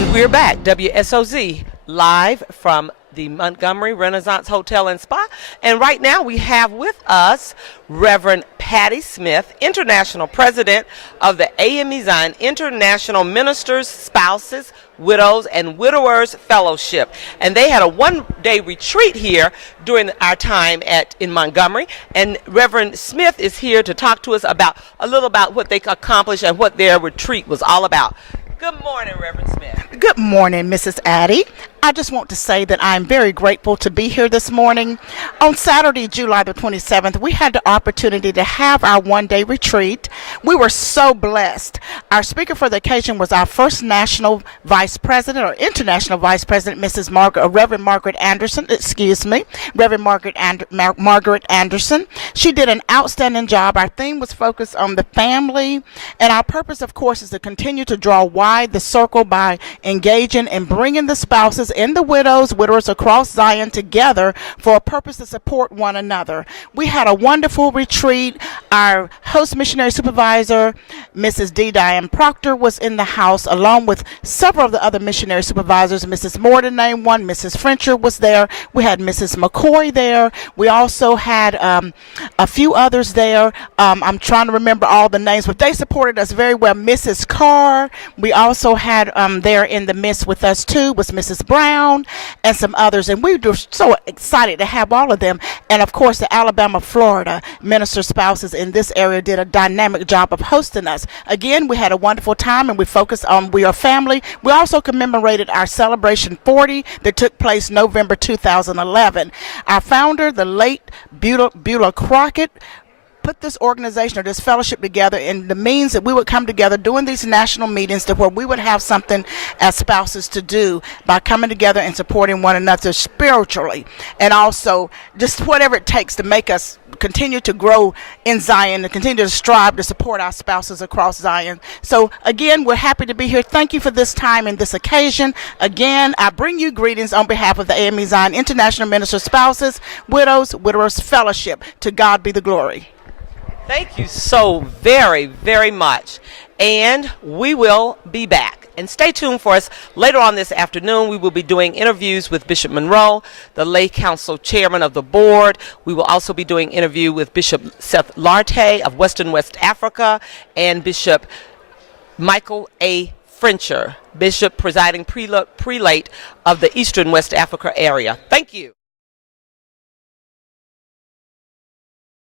And we're back, WSOZ, live from the Montgomery Renaissance Hotel and Spa. And right now we have with us Reverend Patty Smith, International President of the a.m.e. International Ministers, Spouses, Widows, and Widowers Fellowship. And they had a one-day retreat here during our time in Montgomery. And Reverend Smith is here to talk to us about a little about what they accomplished and what their retreat was all about. Good morning, Reverend Smith. Good morning, Mrs. Addie. I just want to say that I'm very grateful to be here this morning. On Saturday, July the 27th, we had the opportunity to have our one-day retreat. We were so blessed. Our speaker for the occasion was our first national vice president or international vice president, Reverend Margaret Anderson. Reverend Margaret Anderson. She did an outstanding job. Our theme was focused on the family, and our purpose, of course, is to continue to draw wide the circle by engaging and bringing the spouses and the widowers across Zion together for a purpose to support one another. We had a wonderful retreat. Our host missionary supervisor, Mrs. D. Diane Proctor, was in the house along with several of the other missionary supervisors. Mrs. Morden named one. Mrs. Frencher was there. We had Mrs. McCoy there. We also had a few others there. I'm trying to remember all the names, but they supported us very well. Mrs. Carr. We also had there in the midst with us too was Mrs. Brown and some others, and we were so excited to have all of them. And of course, the Alabama, Florida minister spouses in this area did a dynamic job of hosting us. Again, we had a wonderful time, and we focused on We Are Family. We also commemorated our celebration 40 that took place November 2011. Our founder, the late Beulah Crockett, put this organization or this fellowship together in the means that we would come together doing these national meetings to where we would have something as spouses to do by coming together and supporting one another spiritually, and also just whatever it takes to make us continue to grow in Zion and continue to strive to support our spouses across Zion. So again, we're happy to be here. Thank you for this time and this occasion. Again, I bring you greetings on behalf of the a.m.e. International Minister Spouses, Widowers Fellowship. To God be the glory. Thank you so very, very much. And we will be back. And stay tuned for us later on this afternoon. We will be doing interviews with Bishop Monroe, the lay council chairman of the board. We will also be doing interview with Bishop Seth Larte of Western West Africa and Bishop Michael A. Frencher, Bishop presiding prelate of the Eastern West Africa area. Thank you.